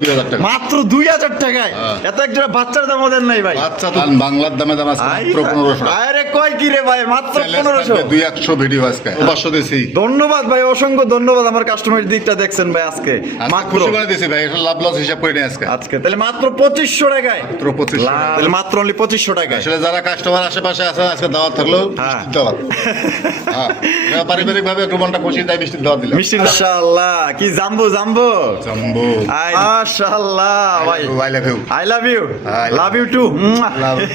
মাত্র 2000 টাকায় এত একটা বাচ্চার দাম ওদের নাই ভাই। বাচ্চা তো বাংলার দামে দাম আছে মাত্র 1500 টাকা। আরে কয় কি রে ভাই, মাত্র 1500। 200 ভিডিও আজকে 500 দিছি। ধন্যবাদ ভাই, অসংখ্য ধন্যবাদ। আমার কাস্টমার দিকটা দেখছেন ভাই আজকে মাত্র খুশি করে দিছি ভাই, এটা লাভ লস হিসাব করে নিয়ে আজকে তাহলে মাত্র 2500 টাকায়, মাত্র 2500 তাহলে মাত্র অনলি 2500 টাকায়। আসলে যারা কাস্টমার আশেপাশে আছে আজকে দাওয়াত থাকলো দাওয়াত। হ্যাঁ, পারিবারিক ভাবে একটু মনটা খুশি, তাই মিষ্টির দাওয়াত দিলাম। মিষ্টি মাশাআল্লাহ, কি জাম্বো জাম্বো জাম্বো মাশাআল্লাহ ভাই। I love you, I love you, love you too. Love you.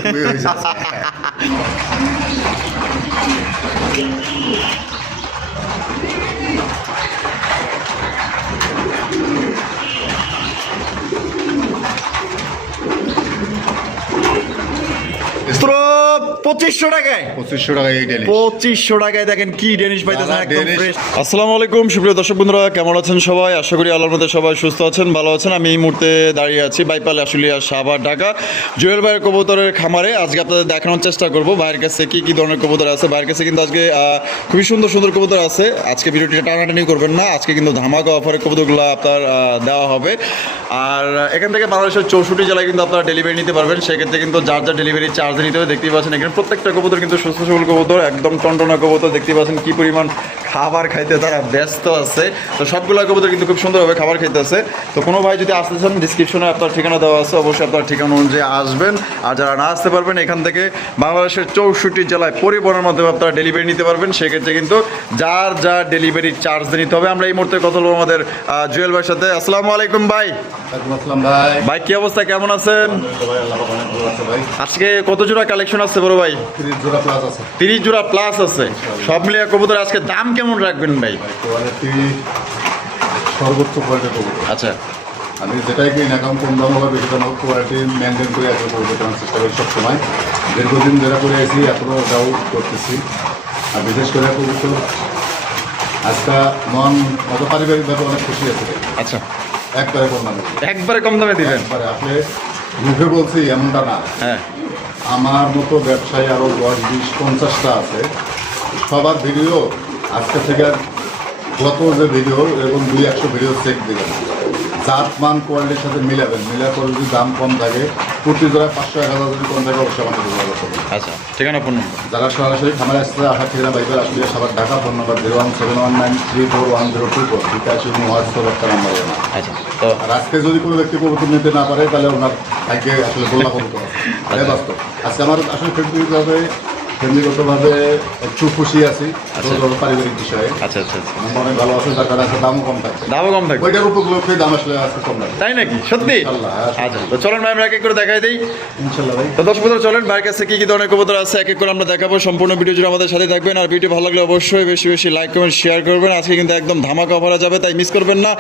মাত্র 2500 টাকায়, 2500 টাকা এই ডেলি। 2500 টাকায় দেখেন কি ডেনিশ পাইতেছেন একদম ফ্রেশ। আসসালামু আলাইকুম সুপ্রিয় দর্শক বন্ধুরা, কেমন আছেন সবাই? আশা করি আল্লাহর মধ্যে সবাই সুস্থ আছেন, ভালো আছেন। আমি এই মুহূর্তে দাঁড়িয়ে আছি বাইপাল আশুলিয়া সাভার ঢাকা জুয়েল ভাইয়ের কবুতরের খামারে। আজকে আপনাদের দেখানোর চেষ্টা করব ভাইয়ের কাছে কি কি ধরনের কবুতর আছে। ভাইয়ের কাছে কিন্তু আজকে খুবই সুন্দর সুন্দর কবুতর আছে। আজকে ভিডিওটি টানাটানি করবেন না, আজকে কিন্তু ধামাকা অফারের কবুতরগুলো আপনার দেওয়া হবে। আর এখান থেকে বাংলাদেশের 64 জেলায় কিন্তু আপনারা ডেলিভারি নিতে পারবেন। সেক্ষেত্রে কিন্তু যার যার ডেলিভারি চার্জ নিতে হবে। দেখতেই পাচ্ছেন এখানে প্রত্যেকটা কবুতর কিন্তু সুস্থ সবল কবুতর, একদম টনটনা কবুতর। দেখতেই পাচ্ছেন কি পরিমাণ খাবার খাইতে তারা ব্যস্ত আছে। তো সবগুলো কবুতর কিন্তু খুব সুন্দরভাবে খাবার খাইতে আছে। তো কোনো ভাই যদি আসতে চান, ডিসক্রিপশনে আপনার ঠিকানা দেওয়া আছে, অবশ্যই আপনার ঠিকানা অনুযায়ী আসবেন। আর যারা না আসতে পারবেন, এখান থেকে বাংলাদেশের 64 জেলায় পরিবহনের মাধ্যমে আপনারা ডেলিভারি নিতে পারবেন। সেক্ষেত্রে কিন্তু যার যার ডেলিভারি চার্জ নিতে হবে। আমরা এই মুহূর্তে কথা বলবো আমাদের জুয়েল ভাইয়ের সাথে। আসসালামু আলাইকুম ভাই। ভাই কি অবস্থা, কেমন আছেন? আজকে কত জোড়া কালেকশন আছে বড় ভাই? 30 জোড়া প্লাস আছে। 30 জোড়া প্লাস আছে। সব মিলিয়ে কবুতর আজকে দাম কেমন রাখবেন ভাই? কোয়ালিটি সর্বোচ্চ কোয়ালিটি কবুতর। আচ্ছা, আমি যেটাই কিনি না কারণ কম দাম হবে বেশি দাম হোক, কোয়ালিটি মেনটেন করে আছে কবুতর কেনার চেষ্টা করি সবসময়। দীর্ঘদিন যেটা করে আছি এখনও ওটাও করতেছি। আর বিশেষ করে কবুতর আজকে মন মতো পারিবারিকভাবে অনেক খুশি আছে। আচ্ছা, একবারে কম দামে, একবারে কম দামে দিবেন? একবারে। আপনি মুখে বলছি এমনটা না, হ্যাঁ। আমার মতো ব্যবসায়ী আরও 10, 20, 50টা আছে। সবার ভিডিও আজকে থেকে গত যে ভিডিও এবং 200 ভিডিও চেক দিবেন, জাত মান কোয়ালিটির সাথে মিলাবেন। মিলার পরে যদি দাম কম থাকে, প্রতি জোড়ায় 500-1000 যদি কম থাকে, অবশ্যই আমাকে যোগাযোগ করবেন। আচ্ছা, ঠিকানা ফোন নম্বর? যারা সরাসরি খামারে আসছে আসার ঠিকানা বাইপাল আসলে সবার ঢাকা। ফোন নম্বর 01719341024। ঠিক আছে, হোয়াটসঅ্যাপ একটা নাম্বার না। আচ্ছা, তো আর আজকে যদি কোনো ব্যক্তি কবুতর নিতে না পারে, তাহলে ওনার ভাগ্যে আসলে গোল্লা কবুতর আছে। এটাই বাস্তব। আজকে আমার আসলে ফ্যামিলিগতভাবে একটু খুশি আছি পারিবারিক বিষয়ে। আচ্ছা আচ্ছা আচ্ছা, আমার অনেক ভালো আছে, যার কারণে আজকে দামও কম থাকছে। দামও কম থাকবে? ওইটার উপলক্ষে দাম আসলে আজকে কম থাকবে। তাই নাকি? সত্যি? ইনশাল্লাহ। আচ্ছা, তো চলেন ভাই আমরা এক এক করে দেখাই দিই। ইনশাল্লাহ ভাই। তো দর্শক বন্ধুরা চলেন ভাইয়ের কাছে কি কি ধরনের কবুতর আছে এক এক করে আমরা দেখাবো। সম্পূর্ণ ভিডিও জুড়ে আমাদের সাথে থাকবেন। আর ভিডিও ভালো লাগলে অবশ্যই বেশি বেশি লাইক কমেন্ট শেয়ার করবেন। আজকে কিন্তু একদম ধামাকা অফারে যাবে, তাই মিস করবেন না,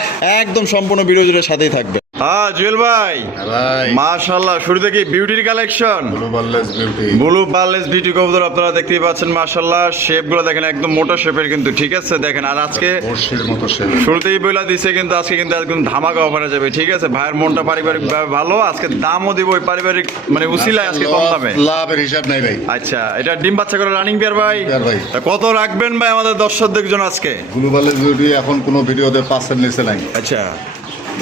একদম সম্পূর্ণ ভিডিও জুড়ে সাথেই থাকবে। হ্যাঁ জুয়েল ভাই, ভাই মাশাআল্লাহ, শুরুতে কি বিউটির collection? Blue barless beauty, blue barless beauty কবুতর আপনারা দেখতেই পাচ্ছেন। মাশাআল্লাহ, শেপগুলো দেখেন একদম মোটা শেপের কিন্তু, ঠিক আছে দেখেন। আর আজকে বর্ষের মতো শেপ শুরুতেই বইলা দিছে কিন্তু আজকে কিন্তু একদম ধামাকা অফারে যাবে, ঠিক আছে। ভাইয়ের মনটা পারিবারিক ভালো, আজকে দামও দিব ওই পারিবারিক মানে উসিলায় আজকে কম দামে। লাভের হিসাব নাই ভাই। আচ্ছা, এটা ডিম বাচ্চা করে রানিং পেয়ার ভাই? ভাই তা কত রাখবেন ভাই আমাদের দর্শকদের জন্য আজকে? ব্লু বার্লেস বিউটি এখন কোনো ভিডিওতে 5-এর নিচে নাই। আচ্ছা,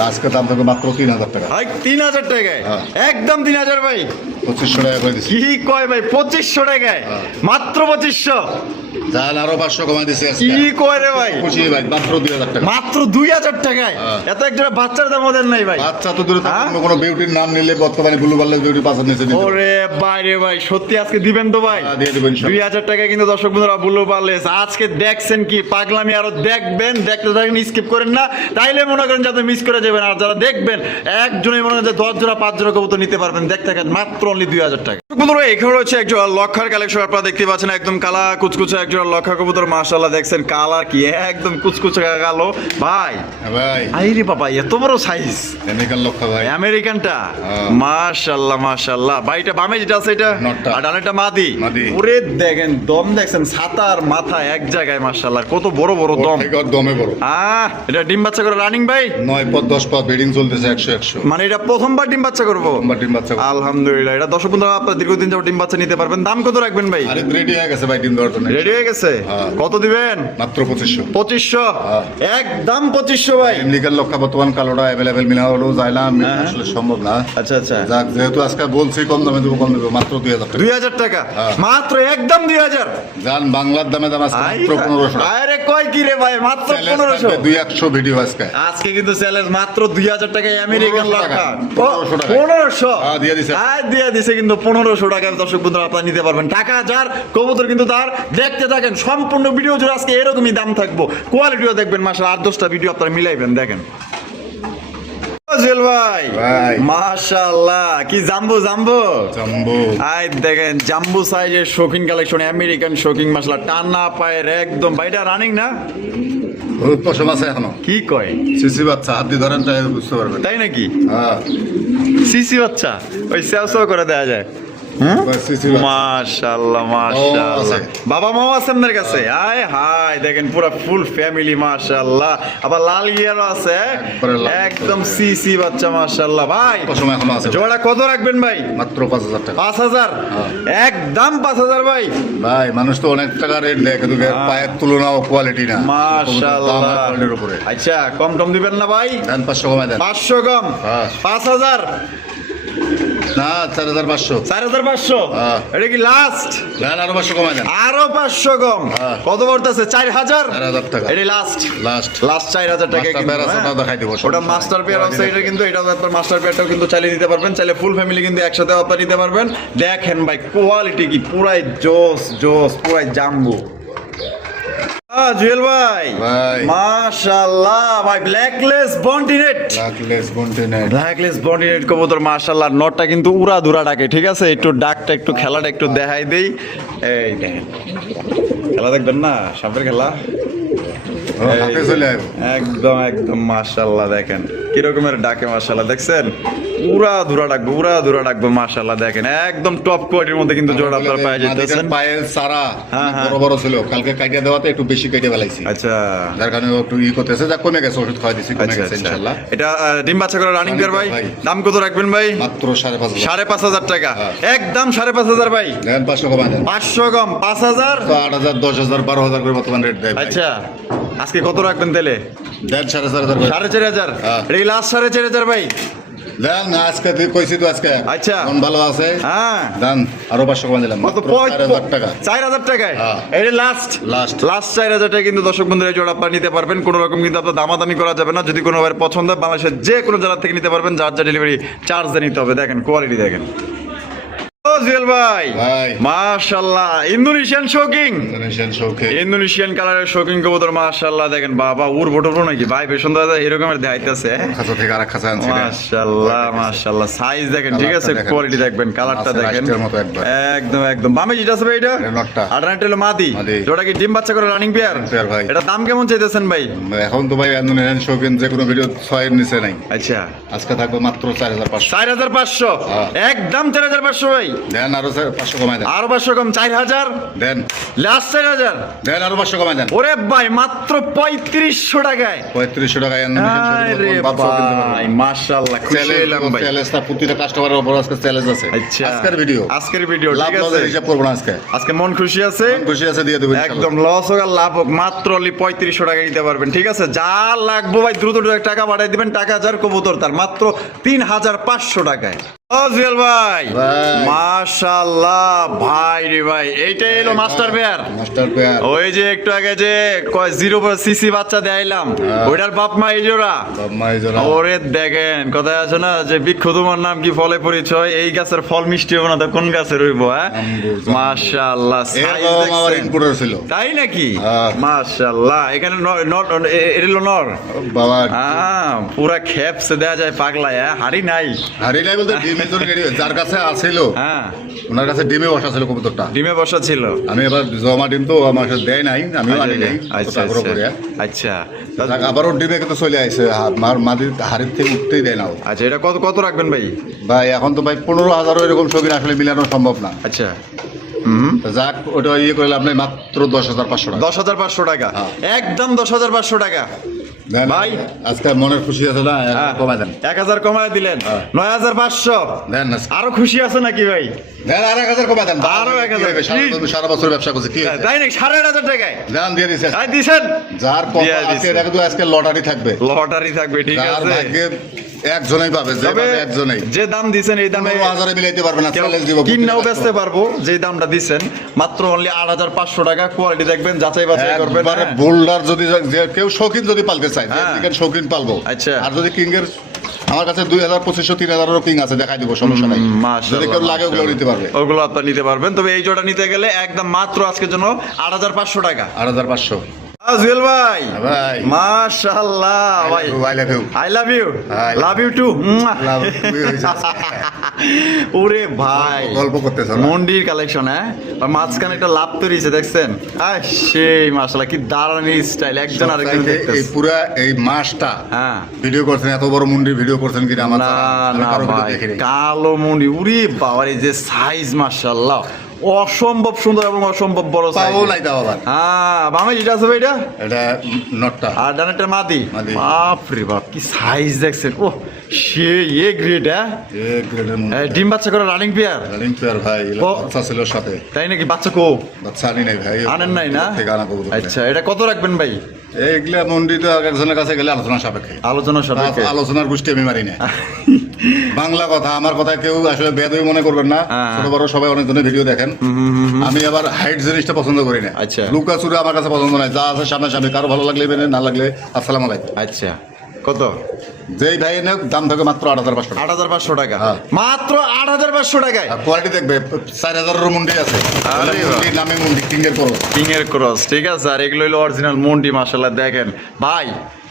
আজকে দাম থাকবে মাত্র 3000 টাকা। ভাই 3000 টাকায়? একদম 3000 ভাই? 2500 টাকা করে দিচ্ছি। কি কয় ভাই, 2500 টাকায়? মাত্র 2500? জান আরো 500 কমাই দিছে আজকে। কি কয় রে ভাই? খুশি ভাই, মাত্র 2000 টাকা। মাত্র 2000 টাকায়? এত একটা বাচ্চার দাম ওদের নাই ভাই? আচ্ছা, তো দূরে থাকুন, কোনো বিউটির নাম নিলে বর্তমানে ব্লু বার্লেস বিউটি 5-এর নিচে নিতে। ওরে ভাই রে ভাই, সত্যি আজকে দিবেন তো ভাই? দিয়ে দেবেন ইনশাআল্লাহ। 2000 টাকায় কিন্তু দর্শক বন্ধুরা ব্লু বার্লেস আজকে দেখছেন কি পাগলামি, আরো দেখবেন, দেখতে থাকেন, স্কিপ করেন না, তাইলে মনে করেন যাতে মিস করে যাবেন। আর যারা দেখবেন একজনই মনে করেন যে 10 জোড়া 5 জোড়া কবুতর নিতে পারবেন, দেখতে থাকেন মাত্র অনলি 2000 টাকা। বন্ধুরা এখানে হচ্ছে একজোড়া লক্ষার কালেকশন আপনারা দেখতে পাচ্ছেন, একদম কালা কুচকুচে একজোড়া লক্ষা কবুতর। মাশাআল্লাহ, দেখছেন কালার কি একদম কুচকুচে কালো ভাই। ভাই আইরে বাবা, এত বড় সাইজ আমেরিকান লক্ষা ভাই। আমেরিকানটা? মাশাআল্লাহ মাশাআল্লাহ ভাই। এটা বামে যেটা আছে এটা, আর ডানেরটা মাদি। ওরে দেখেন দম, দেখছেন ছাতার মাথা এক জায়গায়। মাশাআল্লাহ, কত বড় বড় দম, দমে বড়। এটা ডিম বাচ্চা করে রানিং ভাই? 9 পর 10 পর ব্রিডিং চলতেছে 100-100। মানে এটা প্রথমবার ডিম বাচ্চা করবো? প্রথমবার ডিম বাচ্চা। আলহামদুলিল্লাহ, এটা এটা দর্শক বন্ধুরা আপনারা দীর্ঘদিন যাবত ডিম বাচ্চা নিতে পারবেন। দাম কত রাখবেন ভাই? আরে রেডি হয়ে গেছে ভাই ডিম দেওয়ার জন্য। রেডি হয়ে গেছে? হ্যাঁ। কত দিবেন? মাত্র 2500। 2500 একদম 2500 ভাই। আমেরিকার লক্ষ্য বর্তমান কালোটা অ্যাভেলেবেল মিলা হলো যাইলাম আসলে সম্ভব না। আচ্ছা আচ্ছা, যাক যেহেতু আজকে বলছি কম দামে দেবো, কম দেবো মাত্র 2000 টাকা। 2000 টাকা মাত্র, একদম 2000। জান বাংলার দামে দাম আজকে মাত্র 1500 টাকা। আরে কয় কি রে ভাই, মাত্র 1500। 200 ভিডিও আজকে কিন্তু চ্যালেঞ্জ মাত্র 2000 টাকায় আমেরিকান 1500 লটকা। টাকা। 1500 1500 দিয়ে দিছে। দিয়ে দিছে কিন্তু 1500 টাকায় দর্শক বন্ধুরা আপনারা নিতে পারবেন। টাকা যার, কবুতর কিন্তু তার। দেখতে থাকেন সম্পূর্ণ ভিডিও জুড়ে আজকে এরকমই দাম থাকবো। কোয়ালিটিও দেখবেন মাশাআল্লাহ, 8-10টা ভিডিও আপনারা মিলাইবেন দেখেন। জুয়েল ভাই ভাই। মাশাআল্লাহ, কি জাম্বো জাম্বো জাম্বো। আই দেখেন জাম্বো সাইজের শৌখিন কালেকশন, আমেরিকান শৌখিন মাশাআল্লাহ, টানা পায়ের একদম। ভাইটা রানিং না? পশম আছে এখনো। কি কয়? সিসি বাচ্চা হাত দিয়ে ধরেন তাই বুঝতে পারবেন। তাই নাকি? হ্যাঁ সিসি বাচ্চা ওই সেও করে দেওয়া যায়। সিসি বাচ্চা। মাশাআল্লাহ মাশাআল্লাহ। আছে। বাবা মাও আছে আপনার কাছে? আয় হায় দেখেন পুরো ফুল ফ্যামিলি মাশাআল্লাহ। আবার লাল গিয়ারও আছে, একবারে লাল। একদম সিসি বাচ্চা মাশাআল্লাহ। ভাই পশম এখনো আছে। জোড়া কত রাখবেন ভাই? মাত্র 5000 টাকা। 5000 একদম 5000 ভাই। ভাই মানুষ তো অনেক টাকা রেট দেয় কিন্তু পায়ের তুলনাও কোয়ালিটি না। মাশাআল্লাহ। কোয়ালিটির উপরে। আচ্ছা কম টম দিবেন না ভাই? দেন 500 কমায় দেন। 500 কম। হ্যাঁ। 5000 না 4500। 4500 হ্যাঁ। এটা কি লাস্ট? দেন আরো 500 কমায় দেন। আরো 500 কম। হ্যাঁ। কত পড়তেছে? 4000 4000 টাকা। এটা লাস্ট লাস্ট। 4000 টাকা মাস্টার কিন্তু, পেয়ার আছে, হ্যাঁ। ওটাও দেখাই দিব। ওটা মাস্টার পেয়ার আছে, এটা কিন্তু এটাও আপনার মাস্টার পেয়ারটাও কিন্তু চালিয়ে দিতে পারবেন। চাইলে ফুল ফ্যামিলি কিন্তু একসাথে আপনারা নিতে পারবেন। দেখেন ভাই কোয়ালিটি কি, পুরাই জোস জোস, পুরাই জাম্বু। জুয়েল ভাই ভাই। মাশাআল্লাহ ভাই, ব্ল্যাকলেস বন্টিনেট। লাকলেস বন্টিনেট। ব্ল্যাকলেস বন্টিনেট কবুতর মাশাআল্লাহ, নটটা কিন্তু উড়া ধুরা ডাকে, ঠিক আছে? একটু ডাকটা একটু খেলাটা একটু দেখাই দেই। এই দেখেন খেলা দেখবেন না, সাপের খেলা হাতে চলে আইবো। একদম একদম মাশাআল্লাহ। দেখেন কি রকমের ডাকে মাশাআল্লাহ, দেখছেন? উড়া ধুরা ডাকবে মাশাআল্লাহ। দেখেন একদম টপ কোয়ালিটির মধ্যে কিন্তু জোড়া আপনারা পেয়ে যাচ্ছেন। পায়ের সারা হ্যাঁ, হ্যাঁ। বড় বড় ছিল, কালকে কাটিয়ে দেওয়াতে একটু বেশি কেটে ফেলাইছি। আচ্ছা যার কারণে ও একটু করতেছে, যা কমে গেছে, ওষুধ খাওয়াই দিছি, কমে আচ্ছা গেছে আচ্ছা। ইনশাআল্লাহ। এটা ডিম বাচ্চা করে রানিং পেয়ার ভাই। ভাই। দাম কত রাখবেন ভাই? মাত্র 5500। 5500 টাকা হ্যাঁ। একদম 5500 ভাই। দেন 500 কমায় দেন। 500 কম 5000। তো 8000 10000 12000 করে বর্তমান রেট দেয় ভাই। আচ্ছা আজকে কত রাখবেন তাহলে? দেন 4500 করে। 4500 হ্যাঁ। এই লাস্ট 4500 ভাই। দেন আজকে তুই কইছি তো আজকে। আচ্ছা। মন ভালো আছে। হ্যাঁ দেন আরো 500 কমায় দিলাম। কত? মাত্র 4000 টাকা। 4000 টাকায় হ্যাঁ। এই লাস্ট লাস্ট। 4000 টাকা কিন্তু দর্শক বন্ধুরা এই জোড়া আপনারা নিতে পারবেন। কোনো রকম কিন্তু আপনার দামাদামি করা যাবে না। যদি কোনো ভাইয়ের পছন্দ হয় বাংলাদেশের যে কোনো জেলা থেকে নিতে পারবেন, যার যা ডেলিভারি চার্জ দিয়ে নিতে হবে। দেখেন কোয়ালিটি দেখেন। ও জুয়েল ভাই ভাই। মাশাআল্লাহ, ইন্দোনেশিয়ান শৌকিং, ইন্দোনেশিয়ান শৌকে। ইন্দোনেশিয়ান কালারের শৌকিং কবুতর মাশাআল্লাহ। দেখেন বাবা উড় বটর নাকি ভাই, বেশ সুন্দর এরকমের দেখাইতেছে। খাঁচা থেকে আরেক খাঁচা আনছি রে। মাশাআল্লাহ মাশাআল্লাহ, সাইজ দেখেন, ঠিক আছে? কালারটা দেখেন। কোয়ালিটি দেখবেন, কালারটা আছে, দেখেন রাষ্ট্রের মতো একবার। একদম একদম। বামে যেটা আছে ভাই এটা এটা নটটা। আটানাটা হলো মাদি। মাদি। যেটা কি ডিম বাচ্চা করে রানিং পেয়ার। পেয়ার ভাই। এটা দাম কেমন চাইতেছেন ভাই? এখন তো ভাই ইন্দোনেশিয়ান শৌখিন যে কোনো ভিডিও 6 এর নিচে নাই। আচ্ছা আজকে থাকবে মাত্র 4500। 4500 হ্যাঁ। একদম 4500 ভাই। দেন আরো 500 কমায় দেন। আরো 500 কম 4000 দেন লাস্ট 4000। দেন আরো 500 কমায় দেন। ওরে ভাই মাত্র 3500 টাকায়। 3500 টাকা ইন্দোনেশিয়ান আরে শৌখিন বাচ্চা কিনতে পারবেন। ভাই মাশাআল্লাহ, খুশি হলাম ভাই। চ্যালেঞ্জটা প্রতিটা কাস্টমারের উপর আজকে চ্যালেঞ্জ আছে। আচ্ছা আজকের ভিডিও আজকের ভিডিও লাভ ঠিক আছে। লসের হিসাব করব না আজকে। আজকে মন খুশি আছে, খুশি আছে দিয়ে দেবেন একদম লস হোক আর লাভ হোক, মাত্র 3500 টাকা দিতে পারবেন, ঠিক আছে? যা লাগবে ভাই দ্রুত টাকা পাঠিয়ে দিবেন। টাকা যার কবুতর তার, মাত্র 3500 টাকায়। ও জুয়েল ভাই ভাই। মাশাআল্লাহ ভাই রে ভাই, এইটাই এলো মাস্টার পেয়ার। Master pair. ওই যে একটু আগে যে 0 সিসি বাচ্চা দেখাইলাম, ওইটার বাপ মা এই জোড়া। বাবা জোড়া। ওরে দেখেন কথায় আছে না যে বৃক্ষ তোমার নাম কি ফলে পরিচয়, এই গাছের ফল মিষ্টি হবে না তো কোন গাছের হইব? হ্যাঁ মাশাআল্লাহ, সাইজ এরকম আমার দেখছেন? ইনপুটার ছিল। তাই নাকি? হ্যাঁ। মাশাআল্লাহ, এখানে এরিলো নর। বাবা পুরা খেপসে দেয়া যায় পাগলায়, হাড়ি নাই। হারি নাই বলতে ডিমে জন্য রেডি যার কাছে আছিল হ্যাঁ ওনার কাছে ডিমে বসা ছিল কবুতরটা। ডিমে বসা ছিল। আমি এবার জমা ডিম তো আমার কাছে দেয় নাই, আমিও আনি নাই। আচ্ছা তারপরে করে আচ্ছা আবারও ডিমে কিন্তু চলে আইছে, মার মাদির হাড়ির থেকে উঠতেই দেয় না ও। আচ্ছা, এটা কত কত রাখবেন ভাই? ভাই এখন তো ভাই 15000 এরকম শৌখিন আসলে মিলানো সম্ভব না। আচ্ছা যাক ওটা ইয়ে করলে আপনি মাত্র 10500 টাকা। 10500 টাকা হ্যাঁ। একদম 10500 টাকা। দেন, ভাই আজকে মনের খুশি আছে না, কমাই দেন। 1000 কমায় দিলেন, হ্যাঁ। 9500। দেন না, আরো খুশি আছে নাকি ভাই? দেন আর 1000 কমাই দেন। আরো 1000 সারা বছর ব্যবসা করছে কি হয়েছে? তাই নাকি? 8500 টাকায় দেন দিয়ে দিছে। তাই দিছেন? যার কত দিয়ে আছে দিছে। এটা কিন্তু আজকে লটারি থাকবে, লটারি থাকবে, ঠিক যার আছে। ভাগ্যে একজনই পাবে, যে তবে পাবে একজনই। যে দাম দিছেন এই দামে 15,000 মিলাইতে পারবে না, কেউ চ্যালেঞ্জ দিব। কিনাও বেচতে পারবো, যে দামটা দিচ্ছেন মাত্র অনলি 8500 টাকা। কোয়ালিটি দেখবেন, যাচাই বাছাই করবেন। একবারে হ্যাঁ। বোল্ডার যদি যে কেউ শৌখিন যদি পালতে চায়, যে হ্যাঁ। চিকেন শৌখিন পালবো। আচ্ছা। আর যদি কিংয়ের আমার কাছে 2000, 2500, 3000 কিং আছে, দেখাই দিব, সমস্যা নাই। যদি কেউ লাগে ওগুলো নিতে পারবে। ওগুলো আপনার নিতে পারবেন। তবে এই জোড়া নিতে গেলে একদম মাত্র আজকের জন্য 8500 টাকা। 8500। জুয়েল ভাই, ভাই মাশাআল্লাহ ভাই, ভাই love you. I love you, Hi. Love you too. Love you হয়েছে। ওরে ভাই, গল্প করতেছ না? মন্ডির কালেকশন, হ্যাঁ। আর মাঝখানে একটা লাভ তৈরিছে, দেখছেন? সেই মাশাআল্লাহ, কি দারুণ স্টাইল, একজন আরেকজন সবচাইতে এই দেখতেছে। পুরা এই মাসটা হ্যাঁ। ভিডিও করছেন, এত বড় মুন্ডির ভিডিও করছেন কিনা আমার না আমি না কারো ভিডিও ভাই, দেখিনি। কালো মুন্ডি, উরি বাবার এই যে সাইজ, মাশাআল্লাহ অসম্ভব সুন্দর এবং অসম্ভব বড় সাইজ। পাও নাই দাও আবার। হ্যাঁ, বামে যেটা আছে ভাই এটা, এটা নটটা। আর ডানেরটা মাদি। মাদি। বাপ রে বাপ, কি সাইজ দেখছেন! ও সে এ গ্রেড, হ্যাঁ। এ গ্রেডের মুন্ডি। ডিম বাচ্চা করে রানিং পেয়ার, রানিং প্লেয়ার ভাই, ও। বাচ্চা ছিল সাথে। তাই নাকি? বাচ্চা কো বাচ্চা আনি নাই ভাই, আনেন নাই না? থেকে আনা করবো। আচ্ছা, এটা কত রাখবেন ভাই? এইগুলা মুন্ডি তো একজনের কাছে গেলে আলোচনা সাপেক্ষে। আলোচনা সাপেক্ষে। আলোচনার গোষ্ঠী আমি মারি না। বাংলা কথা, আমার কথা কেউ আসলে বেদই মনে করবেন না। হ্যাঁ। ছোট বড় সবাই অনেক জনের ভিডিও দেখেন। আমি আবার হাইট জিনিসটা পছন্দ করি না। আচ্ছা। লুকা চুরা আমার কাছে পছন্দ নাই, যা আছে সামনে সামনে, কারো ভালো লাগলে বেনে, না লাগলে আসসালামু আলাইকুম। আচ্ছা, কত? যেই ভাই এনে দাম থাকে মাত্র 8500 টাকা। 8500 টাকা, হ্যাঁ। মাত্র 8500 টাকায়। আর কোয়ালিটি দেখবে, 4000 মুন্ডি আছে। আরে মুন্ডি নামে মুন্ডি, কিং এর করো। কিং এর ক্রস, ঠিক আছে। আর এগুলো হলো অরিজিনাল মন্ডি, মাশাআল্লাহ দেখেন ভাই।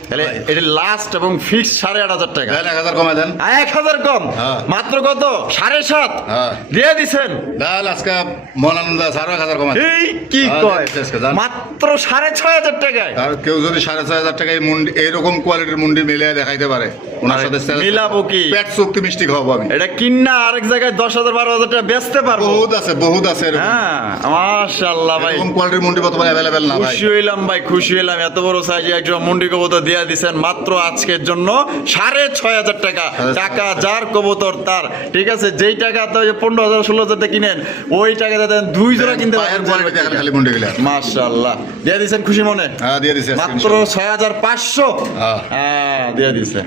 তাহলে ভাই। এটা লাস্ট এবং ফিক্স 8500 টাকা। দেন 1000 কমাই দেন। 1000 কম, হ্যাঁ। মাত্র কত? 7.5 হ্যাঁ। দিয়ে দিছেন। দেন আজকে মন আনন্দ আছে, আরো 1000 কমাই দেন। এই কি হ্যাঁ, কয়, দিচ্ছি আজকে, জান। মাত্র 6500 টাকায়। আর কেউ যদি 6500 টাকায় মুন্ডি, এইরকম কোয়ালিটির মুন্ডি মিলিয়ে দেখাইতে পারে, ওনার আরে, সাথে sales- মিলাবো কি? পেট চুক্তি মিষ্টি খাওয়াবো আমি। এটা কিন্না আরেক জায়গায় 10,000 12,000 টাকা বেচতে পারবো। বহুত আছে এরকম। হ্যাঁ, মাশাআল্লাহ ভাই, এরকম কোয়ালিটির মুন্ডি বর্তমানে অ্যাভেলেবেল না ভাই। খুশি হইলাম ভাই, খুশি হইলাম। এত বড় সাইজে একজন মন্ডি কবুতর দিয়ে দিচ্ছেন মাত্র আজকের জন্য 6500 টাকা। টাকা যার কবুতর তার, ঠিক আছে। যেই টাকা তো 15,000 16,000 টাকা কিনেন, ওই টাকা দেন 2 জোড়া কিনতে পায়ের পারেন। কোয়ালিটি দেখেন খালি মুন্ডি গুলা। মাশাআল্লাহ, দিয়ে দিচ্ছেন খুশি মনে। হ্যাঁ দিয়ে দিছে মাত্র 6500। হ্যাঁ। হ্যাঁ, দিয়ে দিছে।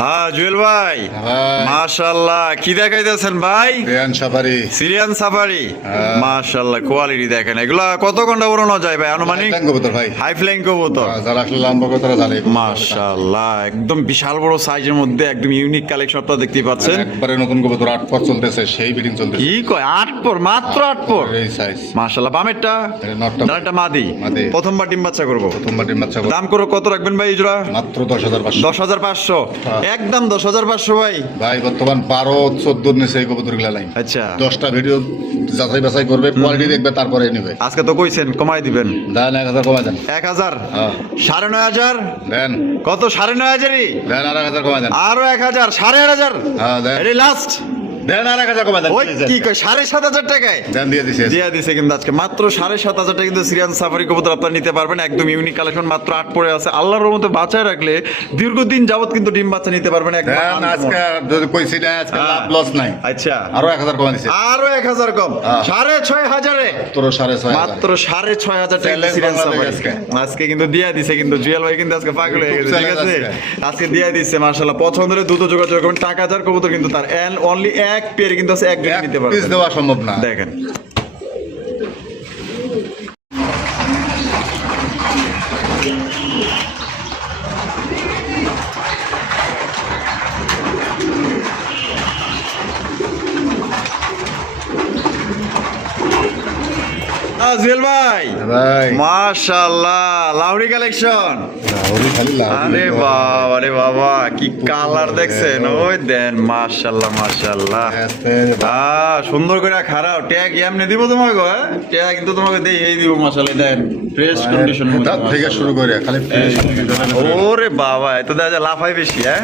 হ্যাঁ জুয়েল ভাই, হ্যাঁ। মাশাআল্লাহ, কি দেখাইতেছেন ভাই? রিয়ান সাফারি। সিরিয়ান সাফারি, হ্যাঁ। মাশাআল্লাহ, কোয়ালিটি দেখেন। এগুলা কত ঘন্টা উড়ানো যায় ভাই আনুমানিক? হাই কবুতর ভাই। হাই ফ্লাইং কবুতর, যারা আসলে লম্বা কবুতর জানে। মাশাআল্লাহ, একদম বিশাল বড় সাইজের মধ্যে একদম ইউনিক কালেকশন আপনারা দেখতেই পাচ্ছেন। একবারে নতুন কবুতর 8 পর চলতেছে, সেই বিডিং চলতেছে। কি কয় 8 পর, মাত্র 8 পর, এই সাইজ। মাশাআল্লাহ। বামেরটা এটা নটটা। ডানটা মাদি, মাদি। প্রথমবার ডিম বাচ্চা করব। প্রথমবার ডিম বাচ্চা করে। দাম করে কত রাখবেন ভাই এই জোড়া? মাত্র 10,500। 10,500, হ্যাঁ। একদম 10,500 ভাই। ভাই বর্তমান 12-14 নিচে এই কবুতর গুলা নাই। আচ্ছা, 10টা ভিডিও যাচাই বাছাই করবে, কোয়ালিটি দেখবে, তারপরে নেবে। আজকে তো কইছেন কমাই দিবেন। দেন 1000 কমাই দেন। 1000, হ্যাঁ 9,500, দেন। কত? 9,500ই, দেন আর 1000 কমাই দেন। আরো 1000, 8,500। হ্যাঁ দেন। এটাই লাস্ট। দেন আর 1000 কমাই দেন। ওই কি কয় 7,500 টাকায় দেন দিয়ে দিছে। দিয়ে দিছে কিন্তু আজকে মাত্র 7,500 টাকা কিন্তু সিরিয়ান সাফারি কবুতর আপনারা নিতে পারবেন। একদম ইউনিক কালেকশন, মাত্র 8 পড়ে আছে। আল্লাহর রহমতে বাঁচায় রাখলে দীর্ঘদিন যাবত কিন্তু ডিম বাচ্চা নিতে পারবেন একদম। দেন আজকে যদি কইছি না, আজকে হ্যাঁ। লাভ লস নাই। আচ্ছা, আরো 1000 কমাই দিছে। আরো 1000 কম, হ্যাঁ। 6,500 তোর 6,500। মাত্র 6,500 টাকা Challenge সিরিয়ান বাংলাদেশ সাফারি আজকে। আজকে কিন্তু দিয়ে দিছে। কিন্তু জুয়েল ভাই কিন্তু আজকে পাগল হয়ে গেছে, খুব ঠিক আছে। challenge আজকে দিয়ে দিচ্ছে, মাশাআল্লাহ। পছন্দের দ্রুত যোগাযোগ করবেন। টাকা যার কবুতর কিন্তু তার এন্ড অনলি এক পেয়ার কিন্তু আছে, এক জোড়া এক নিতে পিস পারবেন। দেওয়া সম্ভব না। দেখেন জুয়েল ভাই, ভাই মাশাআল্লাহ, লাউরি কালেকশন। ওরে খালি লাভ। আরে বাবা রে বাবা, কি কালার দেখছেন? ওই দেন, মাশাআল্লাহ মাশাআল্লাহ। সুন্দর করে খারাপ ট্যাগ এমনি দিব তোমাকে, হ্যাঁ ট্যাগ কিন্তু তোমাকে দেই এই দিব, মাশাআল্লাহ। দেন ফ্রেশ কন্ডিশন তার থেকে শুরু করে খালি ফ্রেশ ওরে বাবা, এত দেখা যায় লাফাই বেশি, হ্যাঁ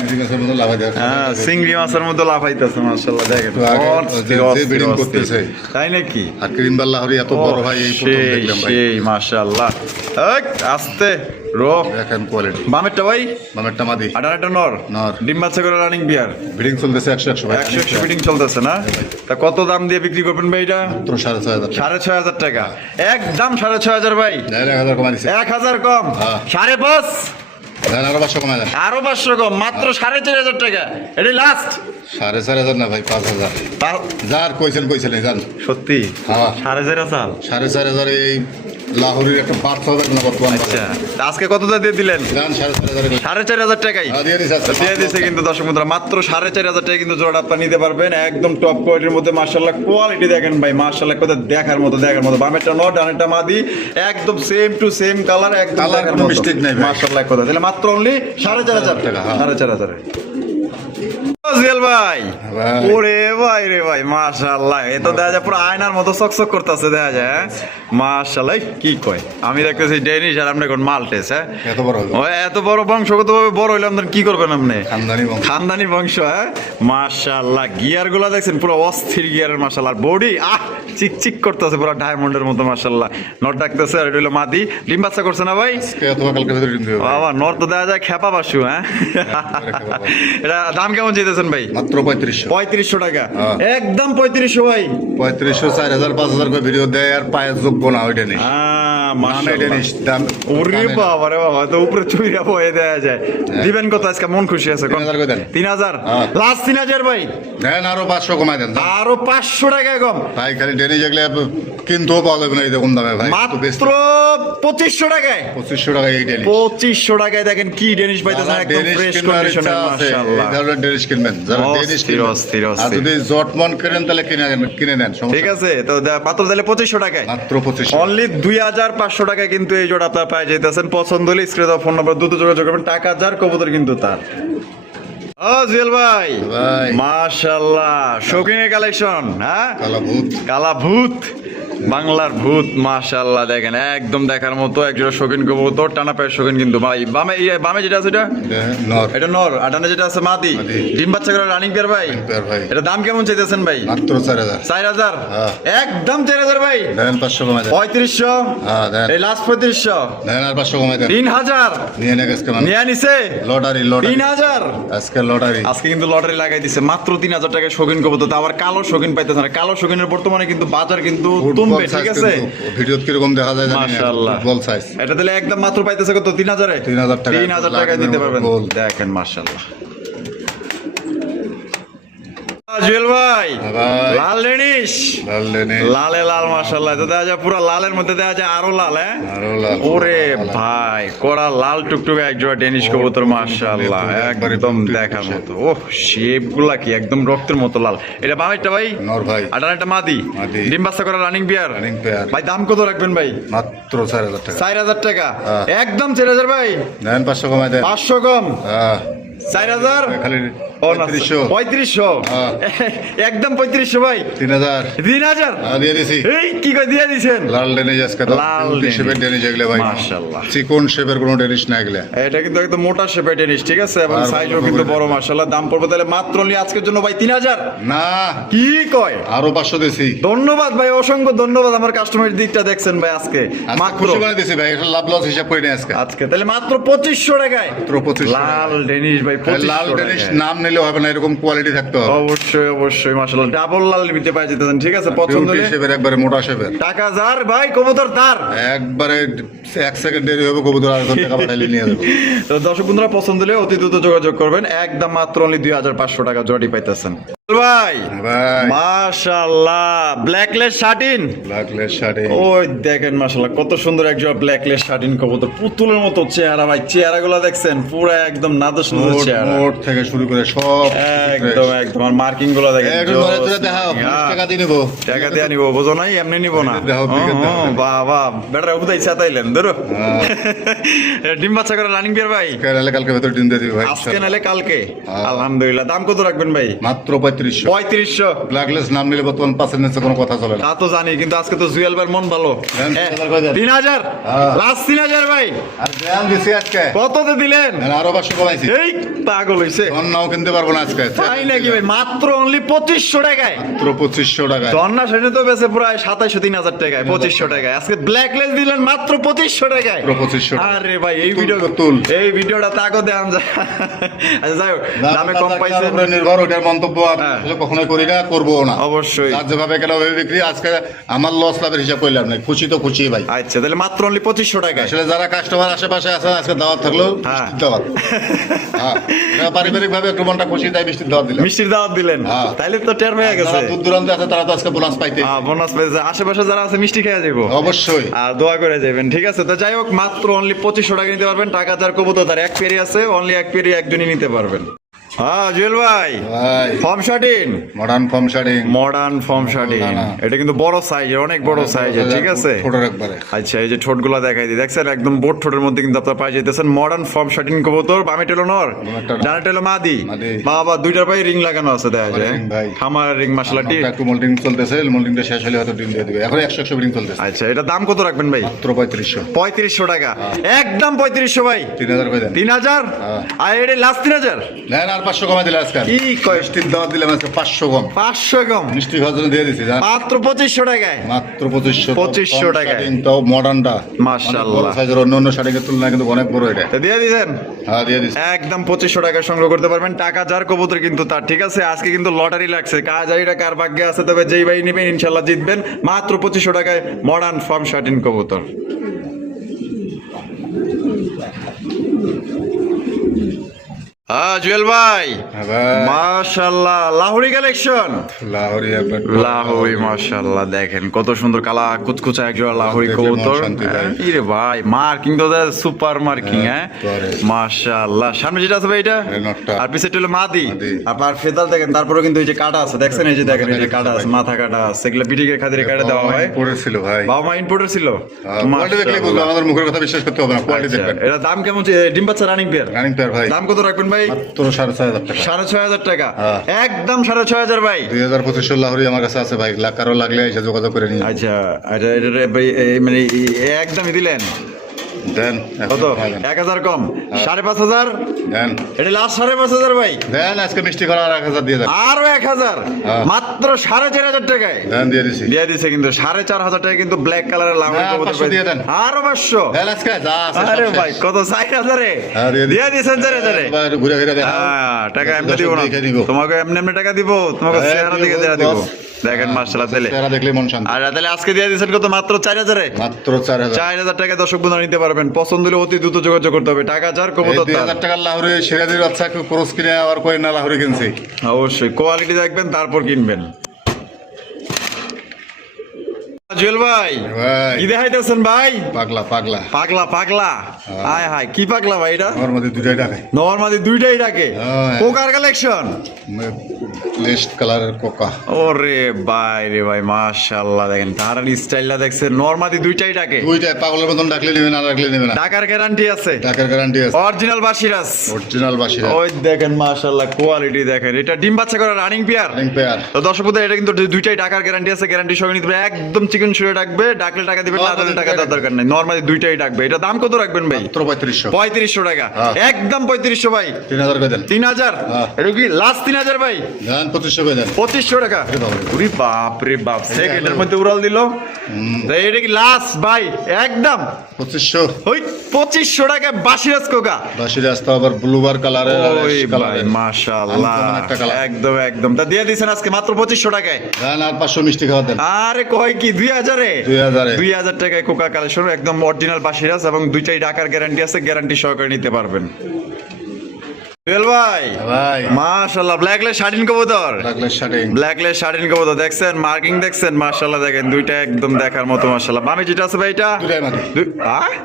হ্যাঁ, চিংড়ি মাছের মতো লাফাইতেছে, মাশাআল্লাহ। দেখেন তো আগে অস্থির, যে অস্থির, breeding অস্থির। করতেছে। তাই নাকি? আর ক্রিমবাল লাহরি এত বড় ভাই, এই প্রথম দেখলাম ভাই। সেই মাশাআল্লাহ। এই, আস্তে রো। দেখেন কোয়ালিটি। বামেরটা ভাই, মামেরটা মাদি, আর একটা নর। নর। ডিম বাচ্চা করে রানিং বিয়ার। ব্রিডিং চলতেছে 100 ভাই। 100 ফিটিং চলতেছে না? তা কত দাম দিয়ে বিক্রি করবেন ভাই এটা? মাত্র 6,500 টাকা। 6,500 টাকা, একদম 6,500 ভাই। 1,000 কমাই দিছে। 1,000 কম, হ্যাঁ। 5,500, দেন আরো 500 কমাই দেন। আরো 500 কম, মাত্র 4,500 টাকা। এটাই লাস্ট। 4,500 না ভাই, 5,000। যার কইছেন জান। সত্যি হ্যাঁ 4,500 চাল? 4,500 এই লাহোরের একটা বাচ্চা হবে না বর্তমান। আচ্ছা, তা আজকে কতটা দিয়ে দিলেন? জান 4,500 4,500 টাকাই দিয়ে দিছে আজকে। দিয়ে দিছে কিন্তু দর্শক বন্ধুরা, মাত্র 4,500 টাকা কিন্তু জোড়া আপনারা নিতে পারবেন। একদম টপ কোয়ালিটির মধ্যে মাশাআল্লাহ, কোয়ালিটি দেখেন ভাই মাশাআল্লাহ, কত দেখার মতো বামেরটা নট, ডানেরটা মাদি, একদম সেম টু সেম কালার, একদম Colour দেখার কোনো মতো। mistake নাই ভাই। মাশাআল্লাহ কথা তাহলে মাত্র অনলি 4,500 টাকা। হ্যাঁ। 4,500 জুয়েল ভাই, ভাই। ওরে ভাই রে ভাই মাশাআল্লাহ, এ তো দেখা যায় পুরো আয়নার মতো চকচক করতেছে দেখা যায়। হ্যাঁ? মাশাআল্লাহ, কি কয় আমি দেখতেছি ডেনিশ আর আপনি এখন মাল্টেস। হ্যাঁ, এত বড় হলো। ও এত বড় বংশগতভাবে বড় হইলাম, কি করবেন আপনি? খানদানি বংশ। খানদানি বংশ। হ্যাঁ মাশাআল্লাহ, গিয়ার গুলা দেখছেন পুরো অস্থির গিয়ারের মাশাআল্লাহ, বডি চিকচিক করতেছে পুরো ডায়মন্ডের মতো মাশাআল্লাহ। নট ডাকতেছে, আর এটা হলো মাদি। ডিম বাচ্চা করছে না ভাই? আজকে অথবা কালকে ভিতরে ডিম দিবে ভাই। বাবা, নর তো দেখা যায় খেপা বাসু। হ্যাঁ, এটা দাম কেমন চাইতেছেন ভাই? মাত্র 3500। 3500 টাকা, হ্যাঁ। একদম 3500 ভাই। 3500, 4,000, 5,000 করে ভিডিও দেয় আর পায়ের যোগ্য না ওইটা নেই। নামে মাশাআল্লাহ। ডেনিশ দাম। ওরে বাবা রে বাবা, তো উপরে চুইরা বয়ে দেয়া যায়। দিবেন কত আজকে? মন খুশি আছে? 3,000 করে দেন। 3,000, হ্যাঁ। লাস্ট 3,000 ভাই। দেন আরো 500 কমাই দেন। আরো 500 টাকা কম, ভাই খালি ডেনিশ এগুলো কিনতেও পাওয়া যাবে না এই দেখুন দামে ভাই। মাত্র 2500 টাকায়। 2500 টাকা এই ডেনিশ। 2500 টাকায় দেখেন কি ডেনিশ পাইতেছেন, যারা একদম ডেনিশ ফ্রেশ কিনবার ইচ্ছা কন্ডিশনের আছে, মাশাআল্লাহ। এই ধরনের ডেনিশ কিনবেন। যারা ডেনিশ অস্থির, কিনবেন। অস্থির, আর অস্থির। যদি জটমন করেন তাহলে কিনে নেন, সমস্যা ঠিক আছে, তো মাত্র তাহলে 2500 টাকায়, মাত্র 2500। অনলি 2,500 টাকায় কিন্তু এই জোড়া আপনারা পাই যেতেছেন। পছন্দ হলে স্ক্রিনে দেওয়া ফোন নাম্বার দ্রুত যোগাযোগ করবেন। টাকা যার, কবুতর কিন্তু তার। ও জুয়েল ভাই, ভাই। মাশাআল্লাহ, শৌখিনের কালেকশন। হ্যাঁ, কালা ভূত। কালা ভূত, বাংলার ভূত মাশাআল্লাহ, দেখেন একদম দেখার মতো একজোড়া শৌখিন কবুতর, টানা পায়ের শৌখিন কিন্তু ভাই। বামে যেটা আছে এটা নর। এটা নর, আর ডানে যেটা আছে মাদি। মাদি। ডিম বাচ্চা করে রানিং পেয়ার ভাই। পেয়ার ভাই। এটা দাম কেমন চাইতেছেন ভাই? মাত্র 4,000। 4,000, হ্যাঁ। একদম 4,000 ভাই। দেন 500 কমাই দেন। 3500, হ্যাঁ দেন। এই লাস্ট 3500, দেন আর 500 কমাই দেন। 3,000 নিয়ে নে আজকে মানে নিয়ে নিছে। লটারি। 3,000 আজকে লটারি। আজকে কিন্তু লটারি লাগাই দিছে, মাত্র 3,000 টাকায় শৌখিন কবুতর। তা আবার কালো শৌখিন পাইতেছে না। কালো শৌখিনের বর্তমানে কিন্তু বাজার কিন্তু তুমবে, ঠিক আছে? ভিডিও কিরকম দেখা যায় জানি না। মাশাআল্লাহ, ফুটবল সাইজ। এটা তাহলে একদম মাত্র পাইতেছে কত? 3,000 এ? 3,000 টাকা। 3,000 টাকায় দিতে পারবেন। গোল। দেখেন মাশাআল্লাহ। জুয়েল ভাই, ভাই। লাল ডেনিশ, লাল ডেনিশ। লালে লাল মাশাআল্লাহ, তো দেখা যায় পুরো লালের মধ্যে দেখা যায় আরো লাল। হ্যাঁ, আরো লাল। ওরে ভাই, কড়া লাল টুকটুকে এক জোড়া ডেনিশ কবুতর মাশাআল্লাহ, একবারে একদম টুকটুক দেখার শেপ। মতো। ওহ, শেপ গুলা কি একদম রক্তের মতো লাল। এটা বামেরটা ভাই, নর ভাই। আর ডানেরটা মাদি। মাদি। ডিম বাচ্চা করা রানিং বিয়ার। Running pair। ভাই দাম কত রাখবেন ভাই? মাত্র 4,000 টাকা। 4,000 টাকা, হ্যাঁ। একদম 4,000 ভাই। দেন 500 কমাই দেন। 500 কম, হ্যাঁ 4,000, খালি ও না, 3500। 3500, হ্যাঁ। একদম 3500 ভাই। 3,000। 3,000, দিয়ে দিছি। এই কি কই দিয়ে দিছেন? লাল ডেনিশ আজকে লাল বিউটি ডেনিশ। শেপের ডেনিশ এগুলো ভাই। মাশাআল্লাহ। চিকন শেপের কোনো ডেনিশ না এগুলো। এটা কিন্তু একদম মোটা শেপের ডেনিশ, ঠিক আছে? এবং আর সাইজও বড় কিন্তু বড় বড় মাশাআল্লাহ। দাম পড়বে তাহলে মাত্র only আজকের জন্য ভাই 3,000। না কি কয়? আরো 500 দিছি। ধন্যবাদ ভাই, অসংখ্য ধন্যবাদ। আমার কাস্টমারের দিকটা দেখছেন ভাই আজকে আজকে মাত্র। খুশি করে দিছি ভাই, এটা লাভ লস হিসাব করে নি আজকে। আজকে তাহলে মাত্র 2500 টাকায় মাত্র 2500 লাল ডেনিশ ভাই। 2500 লাল ডেনিশ টাকায়। নাম নিলে হবে না, এরকম কোয়ালিটি থাকতে হবে। অবশ্যই অবশ্যই মাশাআল্লাহ, ডাবল লাল নিতে পাই যেতেছেন, ঠিক আছে? পছন্দ বিউটি হলে শেপের একবারে মোটা শেপের। টাকা যার ভাই, কবুতর তার। একবারে 1 সেকেন্ড দেরি হবে কবুতর আর টাকা পাঠাইলে নিয়ে যাবো। তো দর্শক বন্ধুরা, পছন্দ হলে অতি দ্রুত যোগাযোগ করবেন। একদম মাত্র only 2,500 টাকা জোড়াটি পাইতেছেন ভাই। ভাই মাশাআল্লাহ, ব্ল্যাকলেস শার্টিন। ব্ল্যাকলেস শাড়ি। ওই দেখেন মাশাআল্লাহ, কত সুন্দর এক জোড়া ব্ল্যাকলেস শার্টিন কবুতর, পুতুলের মতো চেহারা ভাই। চেহারাগুলো দেখছেন পুরো একদম নাদুস নাদুস চেহারা, মোট থেকে শুরু করে সব একদম একদম। আর মার্কিং গুলো দেখেন, একটু ধরে ধরে দেখাও, 50 টাকা দিয়ে নেবো। টাকা দিয়ে নিবো, বোঝো নাই? এমনি নিবো না। দেখাও, পিকে দেখাও। বাবা, বেটারা উদাই চাতাইলেন ধরো। ডিম বাচ্চা করে রানিং বিয়ার ভাই। কালকে ভেতর দিন দিয়ে দিবি ভাই। আজকে নালে কালকে। হ্যাঁ। আলহামদুলিল্লাহ। দাম কত রাখবেন ভাই? মাত্র 3500 3500 3500 ব্ল্যাকলেস নাম নিলে বর্তমান 5 নিচে কোনো কথা চলে না। তা তো জানি, কিন্তু আজকে তো জুয়েল ভাইয়ের মন ভালো। দেন, 3000 করে দেন। 3000 হ্যাঁ। লাস্ট 3000 ভাই। আর দেন দিছি আজকে কততে দিলেন? আরো 500 কমাইছি। এই পাগল হইছে, অন্যও কিনতে পারবো না আজকে। তাই নাকি ভাই? মাত্র অনলি 2500 টাকায়। মাত্র 2500 টাকায়। জন্না সেটা তো বেচে প্রায় 2700-3000 টাকায়, 2500 টাকায়। আজকে ব্ল্যাকলেস দিলেন মাত্র 2500 টাকায়। মাত্র 2500 টাকা। আরে ভাই এই তুল ভিডিও তো তুল। এই ভিডিওটা তাকো দেন যায়। আচ্ছা যাই হোক, দামে কম পাইছেন। উপরে নির্ভর, ওটার মন্তব্য হ্যাঁ। আসলে কখনোই করি না, করবো না। অবশ্যই। যার যেভাবে কেন ওই বিক্রি, আজকে আমার লস লাভের হিসাব করলাম না, খুশি তো খুশি ভাই। আচ্ছা তাহলে মাত্র অনলি 2500 টাকায়। আসলে যারা কাস্টমার আশেপাশে আছে আজকে দাওয়াত থাকলো, হ্যাঁ। বৃষ্টির দাওয়াত। হ্যাঁ, এটা পারিবারিক ভাবে একটু মনটা খুশি, তাই বৃষ্টির দাওয়াত দিলাম। মিষ্টির দাওয়াত দিলেন, হ্যাঁ। তাইলে তো টের হয়ে গেছে। যারা দূর দূরান্তে আছে তারা তো আজকে বোনাস পাইতে। বোনাস পেয়েছে, আশেপাশে যারা আছে মিষ্টি খেয়ে যাবো। অবশ্যই। আর দোয়া করে যাবেন, ঠিক আছে? তো যাই হোক, মাত্র অনলি 2500 টাকা নিতে পারবেন। টাকা তার কবুতর তার এক পেরি আছে, অনলি এক পেরি একজনই নিতে পারবেন। হ্যাঁ জুয়েল ভাই, ভাই ফর্ম শার্টিন, মডার্ন ফর্ম শার্টিং। মডার্ন ফর্ম শার্টিন, না। এটা কিন্তু বড় সাইজের, অনেক বড় সাইজের, ঠিক আছে? ছোটর একবারে। আচ্ছা এই যে ঠোঁটগুলো দেখাই দিই, দেখছেন একদম বোট ঠোঁটের মধ্যে কিন্তু আপনারা পাই যেতেছেন মডার্ন ফর্ম শার্টিন কবুতর। বামে টেলো নর, ডানে টেলো মাদি। মাদি। বাবা দুইটার পায়ে রিং লাগানো আছে, দেখা যায় ring ভাই। খামার রিং মশলাটি। একটু মোল্ডিং চলতেছে, মোল্ডিংটা শেষ হলে হয়তো ডিম দিয়ে দিবে। এখন 100 ডিম চলতেছে। আচ্ছা এটা দাম কত রাখবেন ভাই? মাত্র 3500। 3500 টাকা, একদম 3500 ভাই। 3000 করে দেন। 3000 হ্যাঁ। আর এটা লাস্ট 3000 দেন, আর 500 কমাই দিলে আজকে। কি কয়? মিষ্টির দাওয়াত দিলাম আজকে 500 কম। 500 কম, মিষ্টি খাওয়ার জন্য দিয়ে দিছি, জান। মাত্র 2500 টাকায়। মাত্র 2500। 2500 টাকায়। তাও মডার্নটা মাশাআল্লাহ। সাইজের, অন্য অন্য শাড়ির তুলনায় কিন্তু অনেক বড় এটা। তো দিয়ে দিবেন হ্যাঁ দিয়ে দিছি। একদম 2500 টাকা সংগ্রহ করতে পারবেন। টাকা যার কবুতর কিন্তু তার, ঠিক আছে? আজকে কিন্তু লটারি লাগছে, কাজ আইটা কার ভাগ্যে আছে, তবে যেই ভাই নেবেন ইনশাল্লাহ জিতবেন। মাত্র 2500 টাকায় মডার্ন ফার্ম শার্টিন কবুতর। হ্যাঁ জুয়েল ভাই, হ্যাঁ ভাই। মাশাআল্লাহ লাহোরি কালেকশন। লাহোরি একবার। লাহোরি মাশাআল্লাহ, দেখেন কত সুন্দর কালা কুচকুচা একজোড়া লাহোরি দেখলে মন কবুতর। শান্তি ভাই। ইরে ভাই মার্কিং তো সুপার মার্কিং। হ্যাঁ তো আরে। মাশাআল্লাহ। সামনে যেটা আছে ভাই এটা, এই নটটা। আর পিছে হলো মাদি। মাদি। আপনার ফেদার দেখেন, তারপরে কিন্তু এই যে কাটা আছে, দেখছেন এই যে দেখেন এই যে কাটা আছে, মাথা কাটা আছে, এগুলো পিটিকের খাতিরে কাটা দেওয়া হয়। পড়েছিল ভাই। বাবা মা ইম্পোর্টার ছিল। কোয়ালিটি দেখলে বুঝবো, আমাদের মুখের কথা বিশ্বাস করতে হবে না, কোয়ালিটি আচ্ছা, দেখবেন। এটা দাম কেমন? ডিম বাচ্চা রানিং পেয়ার, রানিং পেয়ার ভাই। দাম কত রাখবেন ভাই? মাত্র 6500 টাকা। 6500 টাকা, হ্যাঁ। একদম 6500 ভাই। 2025 লাহোরি আমার কাছে আছে ভাই, কারো লাগলে এসে যোগাযোগ করে নিয়ে আচ্ছা এটা এটা ভাই মানে একদমই দিলেন দেন। কত? 1000 কম, 5500। দেন এটা লাস্ট 5500 ভাই। দেন, আজকে মিষ্টি করা আর 1000 দিয়ে দেন। আরো 1000, হ্যাঁ। মাত্র 4500 টাকায় দেন দিয়ে দিছি। দিয়ে দিছে কিন্তু 4500 টাকা কিন্তু ব্ল্যাক কালারের লাহোরি হ্যাঁ, কবুতর 500 দিয়ে দেন। আরো 500। দেন আজকে যা আছে সব আরে শেষ। ভাই কত 4000 হ্যাঁ, দিয়ে দিছি। দিয়ে দিছেন 4000। এবার ঘুরে ঘুরে দেখা। হ্যাঁ টাকা এমনি দিব না, দেখে নিবো। তোমাকে এমনি এমনি টাকা দিব, তোমাকে হ্যাঁ, চেহারা দিকে দিব, দেয়া দিব। বস। দেখেন মাশাআল্লাহ তাহলে। চেহারা দেখলে মন শান্তি। আর তাহলে আজকে দিয়ে দিছেন কত? মাত্র 4000 এ। মাত্র 4000। 4000 টাকা দর্শক বন্ধুরা নিতে পারবেন। পছন্দ হলে অতি দ্রুত যোগাযোগ করতে হবে। টাকা যার এই কবুতর তার। 2000 টাকার লাহোরি সিরাজির বাচ্চা একটু ক্রস কিনে আবার কই না লাহোরি কিনছি। অবশ্যই কোয়ালিটি দেখবেন তারপর কিনবেন। জুয়েল ভাই ভাই কি দেখাইতেছেন ভাই? পাগলা পাগলা। পাগলা পাগলা, হায় হায় কি পাগলা ভাই এটা? আমার মধ্যে দুটাই টাকা। নরমালি দুইটাই ডাকে। হ্যাঁ। কোকার কালেকশন। লেস্ট কালারের কোকা। ওরে ভাই রে ভাই মাশাআল্লাহ, দেখেন তার স্টাইলটা দেখছেন। নরমালি দুইটাই ডাকে, দুইটাই পাগলের মতন ডাকলে নেবে না, ডাকলে নেবে না। ডাকার গ্যারান্টি আছে, টাকার গ্যারান্টি আছে। অরিজিনাল বাসিরাস। অরিজিনাল বাসিরা। ওই দেখেন মাশাআল্লাহ কোয়ালিটি দেখেন। এটা ডিম বাচ্চা করা রানিং পেয়ার। Running pair. তো দর্শক বন্ধু এটা কিন্তু দুইটাই টাকার গ্যারান্টি আছে, গ্যারান্টি সহ নিতে হবে। একদম চিকেন শুয়ে ডাকবে, ডাকলে টাকা দিবেন, না দিলে টাকা দেওয়ার দরকার নেই। নরমালি দুইটাই ডাকবে। এটা দাম কত রাখবেন ভাই? মাত্র 3500। 3500 টাকা, হ্যাঁ। একদম 3500 ভাই। 3000 করে দেন। 3000, হ্যাঁ। এটা কি লাস্ট 3000 ভাই? দেন 2500 করে দেন। 2500 টাকা। বাবা। ওরে বাপ রে বাপ, সেকেন্ডের মধ্যে উড়াল দিল। তো এটা কি লাস্ট ভাই? একদম 2500। ওই 2500 টাকা বাসিরাজ কোকা। বাসিরা আসতে আবার ব্লুবার কালারের আর ওই অ্যাশ ভাই কালারের। মাশাআল্লাহ, আনকমন একটা কালার। একদম একদম। তা দিয়ে দিছেন আজকে মাত্র 2500 টাকায়। দেন আর 500 মিষ্টি খাওয়া দেন। আরে কয় কি 2000 এ? 2000 এ। 2000 টাকায় কোকা কালেকশন, একদম অরিজিনাল বাসিরাজ এবং দুইটাই ঢাকার গ্যারান্টি আছে, গ্যারান্টি সহকারে নিতে পারবেন। জুয়েল ভাই ভাই মাশাআল্লাহ, ব্ল্যাকলেস শার্টিন কবুতর। লাগলে শার্টিং। ব্ল্যাকলেস শার্টিন কবুতর দেখছেন, মার্কিং দেখছেন মাশাআল্লাহ, দেখেন দুইটা একদম দেখার মতো মাশাআল্লাহ। বামে যেটা আছে ভাই এটা দুটাই মাদি।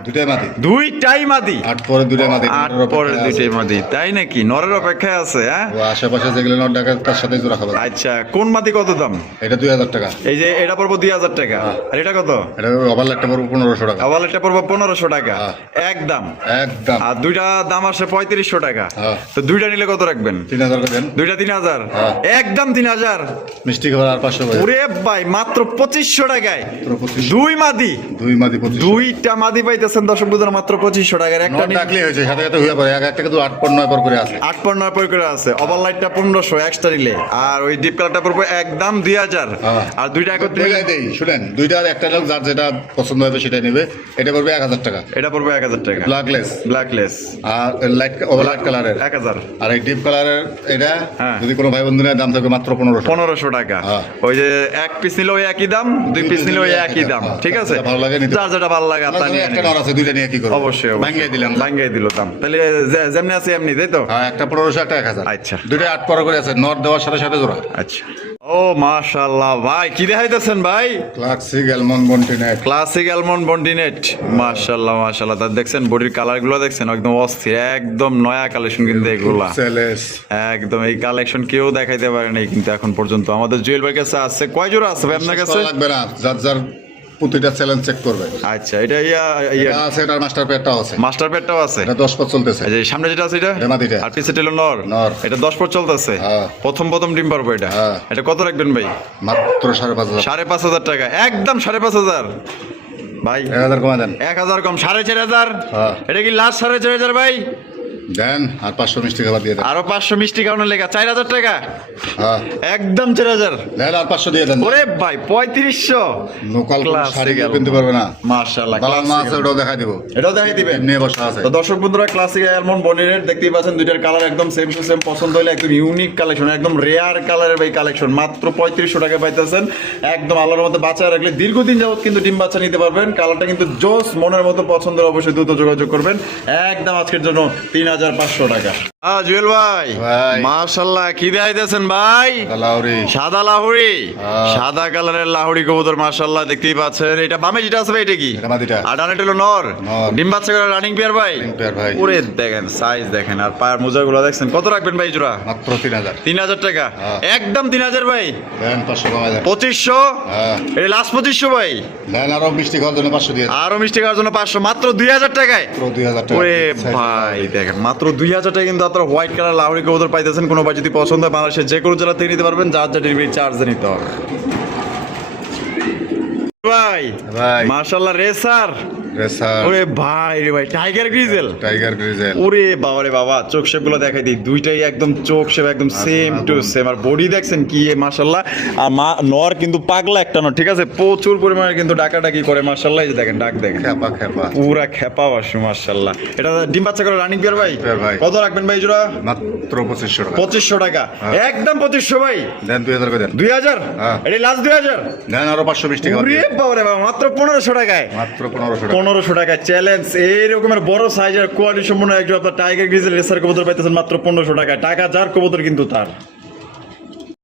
দুটাই মাদি। দুইটাই মাদি। 8 পরে দুটাই মাদি। আট পরে দুইটাই মাদি, তাই নাকি? নরের অপেক্ষায় আছে? হ্যাঁ ও আশেপাশে যেগুলো নট ডাকা তার সাথে জোড়া খাবে। আচ্ছা, কোন মাদি কত দাম? এটা 2000 টাকা। এই যে এটা পড়বো 2000 টাকা, আর এটা কত? এটা ওভার একটা পড়বে 1500 টাকা। আবার এটা পড়বো 1500 টাকা হ্যাঁ। একদম। একদম। আর দুইটা দাম আসে 3500 টাকা। হ্যাঁ। তো দুইটা নিলে কত রাখবেন? 3000 করে দেন। দুইটা 3000, হ্যাঁ। একদম 3000। মিষ্টি খাবার আর 500 করে। ওরে ভাই মাত্র 2500 টাকায় মাত্র 2500। দুই মাদি, দুই মাদি 2500। দুইটা মাদি পাইতেছেন দর্শক বন্ধুরা মাত্র 2500 টাকার। একটা নট ডাকলে হয়েছে, সাথে সাথে হয়ে পড়ে এক একটা কিন্তু 8 পর 9 পর করে আছে। 8 পর 9 পর করে আছে। ওভারলাইটটা 1500 এক্সট্রা নিলে, আর ওই ডিপ কালারটা পড়বে একদম 2000। হ্যাঁ। আর দুইটা একত্রে বলে দেই শুনেন, দুইটার একটা লোক যার যেটা পছন্দ হবে সেটা নেবে। এটা পড়বে 1000 টাকা। এটা পড়বে 1000 টাকা ব্ল্যাকলেস ব্ল্যাকলেস, আর লাইট ওভারলাইট কালারের 1000। আর এই ডিপ কালারের এটা হ্যাঁ। যদি কোনো ভাই বন্ধুদের দাম থাকবে মাত্র 1500। 1500 টাকা। হ্যাঁ। ওই যে এক পিস নিলে ওই একই দাম, দুই পিস নিলে ওই একই দাম। হ্যাঁ। ঠিক আছে, যেটা ভালো লাগে নিতে যার যেটা ভালো লাগে আপনার নিয়ে একটা নেবেন। নর আছে, দুইটা নিয়ে কি করব? অবশ্যই ভাঙিয়ে দিলাম। ভাঙ্গাই দিল দাম। তাহলে যেমনি আছে এমনি, তাই তো? হ্যাঁ, একটা 1500, একটা 1000। আচ্ছা। দুইটা 8 পর করে আছে, নর দেওয়ার সাথে সাথে জোড়া। আচ্ছা। ও মাশাআল্লাহ ভাই, কি দেখাইতেছেন ভাই? ক্লাসিক অ্যালমন্ড বন্টিনেট। ক্লাসিক অ্যালমন্ড বন্ডিনেট, মাশাআল্লাহ মাশাআল্লাহ। তার দেখছেন বডির কালার গুলো দেখছেন, একদম অস্থির, একদম নয়া কালেকশন কিন্তু এগুলা। সেলেস। একদম এই কালেকশন কেউ দেখাইতে পারে নাই কিন্তু এখন পর্যন্ত। আমাদের জুয়েল ভাইয়ের কাছে আছে। কয় জোড়া আছে ভাই আপনার কাছে? লাগবে না, যার যার প্রতিটা চ্যালেঞ্জ চেক করবে। আচ্ছা, এটা এটা আছে, এটার মাস্টার পেয়ারটাও আছে। মাস্টার পেটটাও আছে। এটা 10 পর চলতেছে। এই যে সামনে যেটা আছে এটা মাদিটা। আর পিছে ছিল নর। নর। এটা 10 পর চলতেছে। হ্যাঁ। প্রথম ডিম পারবো এটা। হ্যাঁ। এটা কত রাখবেন ভাই? মাত্র 5500। 5500 টাকা, একদম 5500 ভাই। 1000 কমা দেন। 1000 কম, 4500। হ্যাঁ। এটা কি লাস্ট 4500 ভাই? দেন আর 500 মিষ্টি খাবার দিয়ে দেন। আরো 500 মিষ্টি খাওয়ানোর লেখা 4000 টাকা, হ্যাঁ একদম 4000। দেন আর 500 দিয়ে দেন। ওরে ভাই 3500। Local Classic sari album। কিনতে পারবে না। মাশাআল্লাহ, বাবা মা আছে, ওটাও দেখাই দিব। এটাও দেখাই দিবেন। এমনি বসা আছে। তো দর্শক বন্ধুরা, ক্লাসিক অ্যালমন্ড বন্ডিনেট দেখতেই পাচ্ছেন, দুইটার কালার একদম সেম টু সেম। পছন্দ হলে একদম ইউনিক কালেকশন, একদম রেয়ার কালারের ভাই কালেকশন, মাত্র 3500 টাকা পাইতেছেন। একদম আল্লাহর মতো বাচ্চা রাখলে দীর্ঘদিন যাবত কিন্তু ডিম বাচ্চা নিতে পারবেন। কালারটা কিন্তু জোস, মনের মতো পছন্দের অবশ্যই দ্রুত যোগাযোগ করবেন। একদম আজকের জন্য 3500 টাকা। জুয়েল ভাই, ভাই। মাশাআল্লাহ, কি দেখাইতেছেন ভাই? লাউরি। সাদা লাহুড়ি, হ্যাঁ। সাদা কালারের লাহুড়ি কবুতর, মাশাআল্লাহ দেখতেই পাচ্ছেন। এটা বামে যেটা আছে ভাই, এটা কি? এটা মাদিটা। আর ডানে হলো নর। নর। ডিম বাচ্চা করে রানিং পেয়ার ভাই। Running pair ভাই। ওরে দেখেন সাইজ দেখেন, আর পায়ের মোজাগুলো দেখছেন। কত রাখবেন ভাই জোড়া? মাত্র 3000। 3000 টাকা, হ্যাঁ। একদম 3000 ভাই। দেন 500 কমা দেন। 2500। হ্যাঁ। এটা লাস্ট 2500 ভাই। দেন আরো মিষ্টি খাওয়ার জন্য 500 দিয়ে দেন। আরো মিষ্টি খাওয়ার জন্য 500, মাত্র 2000 টাকায়। মাত্র 2000 টাকা। ওরে ভাই দেখেন, মাত্র 2000 টাকা কিন্তু আপনারা হোয়াইট কালার লাহুড়ি কবুতর পাইতেছেন। কোনো ভাই যদি পছন্দ হয় বাংলাদেশের যে কোনো জেলা থেকে নিতে পারবেন, যার যা ডেলিভারি চার্জ নিতে হবে ভাই। ভাই। মাশাআল্লাহ, রেসার। রেসার। ওরে ভাই রে ভাই, টাইগার গ্রিজেল। Tiger grizzle. ওরে বাবা রে বাবা, চোখ শেপ গুলো দেখাই দিই, দুইটাই একদম চোখ শেপ একদম সেম টু সেম। আর বডি দেখছেন কি মাশাআল্লাহ। আর নর কিন্তু পাগলা একটা নর, ঠিক আছে, প্রচুর পরিমাণে কিন্তু ডাকাডাকি করে মাশাআল্লাহ। এই যে দেখেন ডাক দেখেন, খেপা খেপা। পুরা খেপা বাসু মাশাআল্লাহ। এটা ডিম বাচ্চা করে রানিং পেয়ার ভাই। পেয়ার ভাই। কত রাখবেন ভাই জোড়া? মাত্র 2500 টাকা। 2500 টাকা, একদম 2500 ভাই। দেন 2000 করে দেন। 2000। হ্যাঁ। এটা লাস্ট 2000। দেন আরো 500 মিষ্টি খাবার ওরে দিয়ে দেন। বাবা রে বাবা, মাত্র 1500 টাকায়। মাত্র 1500 টাকা। 1500 টাকা চ্যালেঞ্জ। এই রকমের বড় সাইজের কোয়ালিটি সম্পন্ন একজন আপনার টাইগার গ্রিজেল রেসার কবুতর পাইতেছেন মাত্র 1500 টাকায়। টাকা যার, কবুতর কিন্তু তার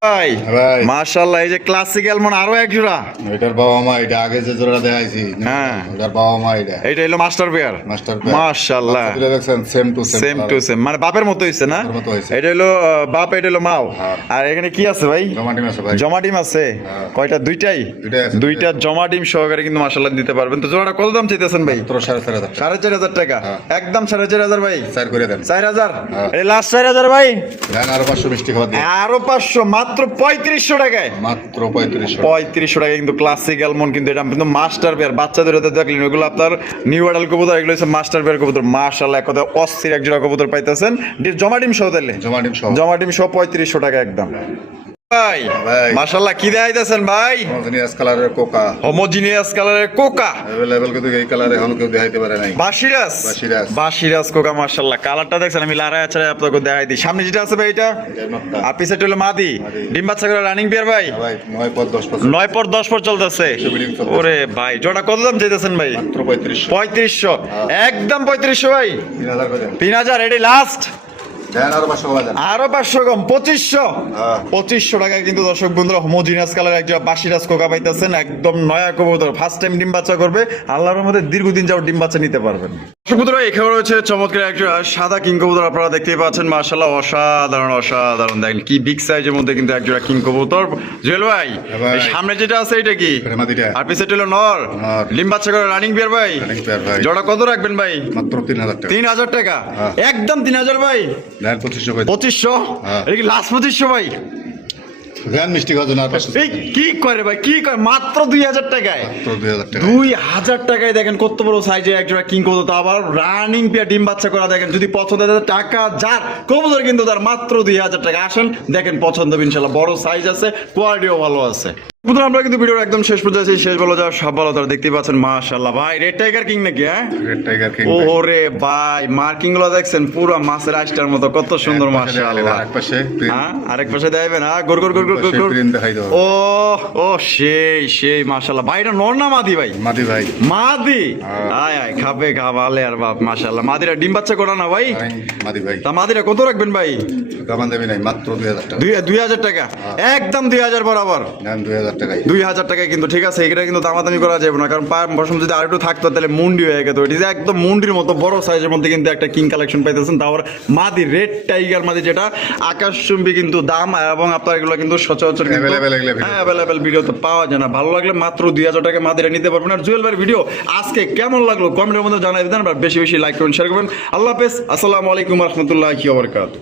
ভাই। ভাই। মাশাআল্লাহ, এই যে ক্লাসিক অ্যালমন্ড আরো এক জোড়া। এটার বাবা মা এটা আগে যে জোড়া দেখাইছি। হ্যাঁ। এটার বাবা মা এটা। এইটা হলো মাস্টার পেয়ার। Master pair. মাশাআল্লাহ, বাচ্চাগুলো দেখছেন same to same. Same to same, মানে বাপের মতো হইছে না? বাপের মতো হইছে। এটা হলো বাপ, এটা হলো মাও। হ্যাঁ। আর এখানে কি আছে ভাই? জমা ডিম আছে ভাই। জমা ডিম আছে। হ্যাঁ। কয়টা? দুইটাই। দুইটাই আছে। দুইটা জমা ডিম সহকারে কিন্তু মাশাআল্লাহ দিতে পারবেন। তো জোড়াটা কত দাম চাইতেছেন ভাই? মাত্র 4500 টাকা। 4500 টাকা, হ্যাঁ। একদম 4500 ভাই। 4 করে দেন। 4000। হ্যাঁ। এই লাস্ট 4000 ভাই। দেন আরো 500 মিষ্টি খাবার দিয়ে। আরো 500, মাত্র 3500 টাকায়। মাত্র 3500। 3500 টাকা কিন্তু ক্লাসিক অ্যালমন্ড, কিন্তু এটা কিন্তু মাস্টার পেয়ার। বাচ্চাদের হাতে দেখলেন ওগুলো আপনার নিউ অ্যাডাল কবুতর, এগুলো হচ্ছে মাস্টার পেয়ার কবুতর। মাশাআল্লাহ, এক কথা অস্থির এক জোড়া কবুতর পাইতেছেন। জমা ডিম সহ তাহলে, জমা ডিম সহ। জমা ডিম সহ 3500 টাকা একদম ভাই। ভাই। মাশাআল্লাহ, কি দেখাইতেছেন ভাই? হোমোজিনিয়াস কালারের কোকা। হোমোজিনিয়াস কালারের কোকা। अवेलेबल কিন্তু এই কালারে এখন কেউ দেখাইতে পারে নাই। বাশিরাস। বাশিরাস। বাশিরাস কোকা, মাশাআল্লাহ। কালারটা দেখছেন, আমি লারা আছাড়ে আপনাকে দেখাই দিই। সামনে যেটা আছে ভাই এটা, নটটা। আর পিছেটা হলো মাদি। মাদি। ডিম বাচ্চা করে রানিং পেয়ার ভাই। ভাই 9 পর 10 পর। 9 পর 10 পর চলতেছে। বিলিং চলতেছে। ওরে ভাই, জোড়া কত দাম চাইতেছেন ভাই? মাত্র 3500। 3500, একদম 3500 ভাই। 3000 করে দেন। 3000, এটাই লাস্ট। দেন আরো 500 করে দেন। আরো 500 কম, 2500। হ্যাঁ। 2500 টাকায় কিন্তু দর্শক বন্ধুরা হোমোজিনিয়াস কালার একটা বাশিরাস কোকা পাইতেছেন। একদম নয়া কবুতর, ফার্স্ট টাইম ডিম বাচ্চা করবে। আল্লাহর মধ্যে দীর্ঘদিন যাও ডিম বাচ্চা নিতে পারবেন। দর্শক বন্ধুরা, এখানে রয়েছে চমৎকার একটা সাদা কিং কবুতর, আপনারা দেখতেই পাচ্ছেন। মাশাআল্লাহ, অসাধারণ অসাধারণ। দেখেন কি বিগ সাইজের মধ্যে কিন্তু একজোড়া কিং কবুতর। জুয়েল ভাই, ভাই। এই সামনে যেটা আছে এটা কি? মাদিটা। আর পিছেটা হলো নর। নর। ডিম বাচ্চা করে রানিং পেয়ার ভাই। রানিং পেয়ার ভাই। জোড়া কত রাখবেন ভাই? মাত্র 3000 টাকা। 3000 টাকা, হ্যাঁ। একদম 3000 ভাই। দেন 2500 করে 2500 হ্যাঁ। এটা কি লাস্ট 2500 ভাই? দেন মিষ্টি খাওয়ার জন্য আর 500 এই কি করে ভাই, কি করে মাত্র 2000 টাকায়? তো 2000 টাকা 2000 টাকায় দেখেন কত বড় সাইজে একজোড়া কিং কবুতর, আবার রানিং পেয়া ডিম বাচ্চা করা। দেখেন যদি পছন্দ হয় টাকা যার কবুতর কিন্তু তার মাত্র 2000 টাকা। আসেন দেখেন পছন্দ হবে ইনশাল্লাহ, বড় সাইজ আছে, কোয়ালিটিও ভালো আছে। বন্ধুরা আমরা কিন্তু ভিডিওর একদম শেষ পর্যায়ে আছি, শেষ ভালো যাওয়ার সব ভালো তারা দেখতে পাচ্ছেন। মাশাআল্লাহ ভাই রেড টাইগার কিং নাকি? হ্যাঁ রেড টাইগার কিং ওরে ভাই মার্কিং গুলো দেখছেন পুরো মাছের আইসটার মতো, কত সুন্দর। মাশাআল্লাহ এক পাশে হ্যাঁ আরেক পাশে দেবেন। হ্যাঁ গোর গোর গোর গোর গোর গোর। প্রিন্ট দেখাই দাও। ও ও সেই সেই মাশাআল্লাহ ভাই, এটা নর না মাদি ভাই? মাদি ভাই। মাদি আয় আয় খাবে খাবালে আর বাপ। মাশাআল্লাহ মাদিরা ডিম বাচ্চা করা না ভাই? মাদি ভাই। তা মাদিরা কত রাখবেন ভাই? দামান দেবে নাই, মাত্র 2000 টাকা। 2000 টাকা একদম 2000 বরাবর। নেন 2000 টাকায়। 2000 টাকায় কিন্তু ঠিক আছে, এটা কিন্তু দামাদামি করা যাবে না, কারণ পার বসম যদি আরেকটু থাকতো তাহলে মুন্ডি হয়ে গেত। এটি যে একদম মুন্ডির মতো বড় সাইজের মধ্যে কিন্তু একটা কিং কালেকশন পাইতেছেন, তারপর মাদি রেড টাইগার মাদি, যেটা আকাশচুম্বী কিন্তু দাম, এবং আপনার এগুলো কিন্তু সচরাচর অ্যাভেলেবেল ভিডিওতে পাওয়া যায় না। ভালো লাগলে মাত্র 2000 টাকা মাদিরা নিতে পারবেন। আর জুয়েল ভাইয়ের ভিডিও আজকে কেমন লাগলো কমেন্টের মধ্যে জানাই দেন, আর বেশি বেশি লাইক করবেন, শেয়ার করবেন। আল্লাহ হাফেজ, আসসালামু আলাইকুম রহমতুল্লাহি ওয়া বারাকাতুহু।